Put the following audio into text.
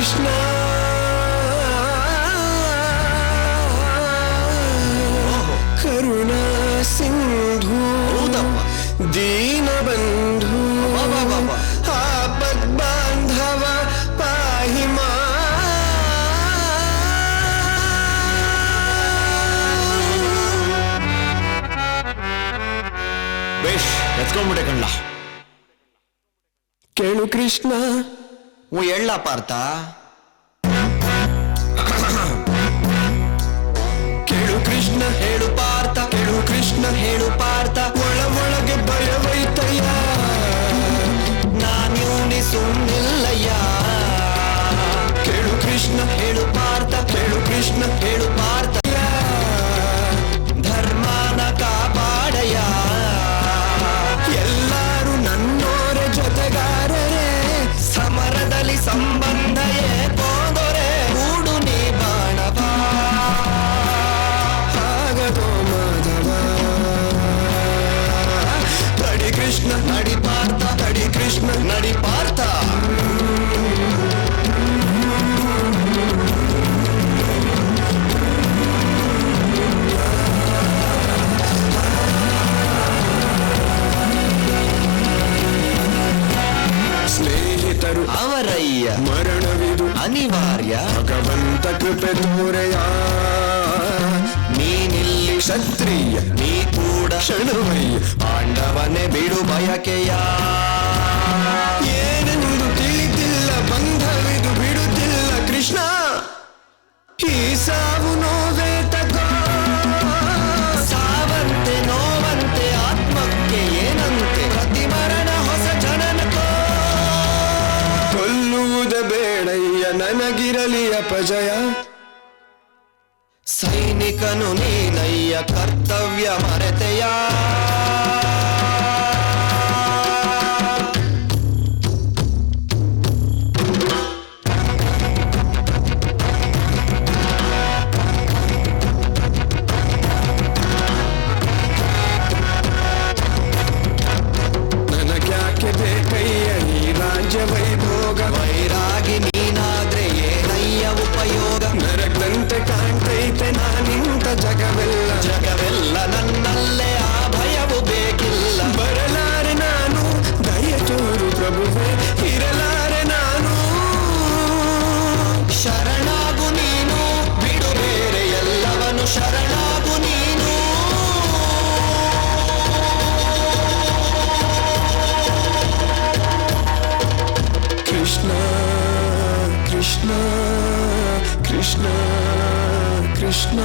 ಕೃಷ್ಣ ಕರುಣಾ ಸಿಂಧು ದೀನ ಬಂಧು ಆಪದ್ ಬಾಂಧವ ಪಾಹಿ ಮಾ ಬೇಷ್ ಎತ್ಕೊಂಡ್ಬಿಟ್ಟೆ ಕಣ್ಣ. ಕೇಳು ಕೃಷ್ಣ ಹ್ಞೂ ಎಳ್ಳ ಪಾರ್ಥ. ಕೇಳು ಕೃಷ್ಣ ಹೇಳು ಪಾರ್ಥ, ಕೇಳು ಕೃಷ್ಣ ಹೇಳು ಪಾರ್ಥ. ಒಳಗೆ ಭಯವೈತಯ್ಯ ನಾನ್ಯೂನಿ ಸುಮ್ಮನಿಲ್ಲಯ್ಯ. ಕೇಳು ಕೃಷ್ಣ ಹೇಳು ಪಾರ್ಥ, ಕೇಳು ಕೃಷ್ಣ ಹೇಳು ಪಾರ್ಥ. ಧರ್ಮನ ಕಾಪಾಡಯ್ಯ. ಎಲ್ಲರೂ ನನ್ನೋರೆ ಜೊತೆಗಾರರೇ, ಸಮರದಲ್ಲಿ ಸಂಬಂಧ ಏಕೋದೊರೆ. ಕೂಡು ನೀ ಬಾಣವ ಆಗದೋ ಮಾಧವ. ತಡಿ ಕೃಷ್ಣ ನಡಿ ಪಾರ್ಥ, ತಡಿ ಕೃಷ್ಣ ನಡಿ ಪಾರ್ಥ. ಸ್ನೇಹಿತರು ಅವರಯ್ಯ ಮರಣವಿದು ಅನಿವಾರ್ಯ. ಭಗವಂತ ಕೃಪೆ ತೋರೆಯ. ನೀನಿಲ್ಲಿ ಕ್ಷತ್ರಿಯ ನೀ ಕೂಡ ಕ್ಷಣವಯ್ಯ ಪಾಂಡವನೇ ಬಿಡು ಬಯಕೆಯ. ಏನೆಂದು ತಿಳಿದಿಲ್ಲ ಬಂಧವಿದು ಬಿಡುತ್ತಿಲ್ಲ ಕೃಷ್ಣ. ಈ ಸಾವು ನೋವೇ ತಗೋ. ಸಾವಂತೆ ನೋವಂತೆ ಆತ್ಮಕ್ಕೆ ಏನಂತೆ. ಪ್ರತಿ ಮರಣ ಹೊಸ ಜನನಕೋ. ಕೊಲ್ಲುವುದ ಬೇಡಯ್ಯ ನನಗಿರಲಿ ಅಪಜಯ. ಸೈನಿಕನು ನೀನಯ್ಯ ಕರ್ತವ್ಯ ಮರೆತೆಯ. ನನಗ್ಯಾಕೆ ಬೇಕಯ್ಯ ಈ ರಾಜ್ಯ ವೈಭೋಗ. ವೈರಾಗಿ ನೀನಾದ್ರೆ ಏನಯ್ಯ ಉಪಯೋಗ. ನರಕದಂತೆ ಕಾಣ್ತೈತೆ ನಾನಿಂತ ಜಗವೆಲ್ಲ. ಜಗವೆಲ್ಲ ನನ್ನಲ್ಲೇ ಆ ಭಯವು ಬೇಕಿಲ್ಲ. ಬರಲಾರೆ ನಾನು ದಯ ತೋರು ಪ್ರಭುವೆ, ಇರಲಾರೆ ನಾನು. ಶರಣಾಗು ನೀನು ಬಿಡು ಬೇರೆ ಎಲ್ಲವನು. ಶರಣಾಗು ನೀನು. ಕೃಷ್ಣ ಕೃಷ್ಣ ಕೃಷ್ಣ ಕೃಷ್ಣ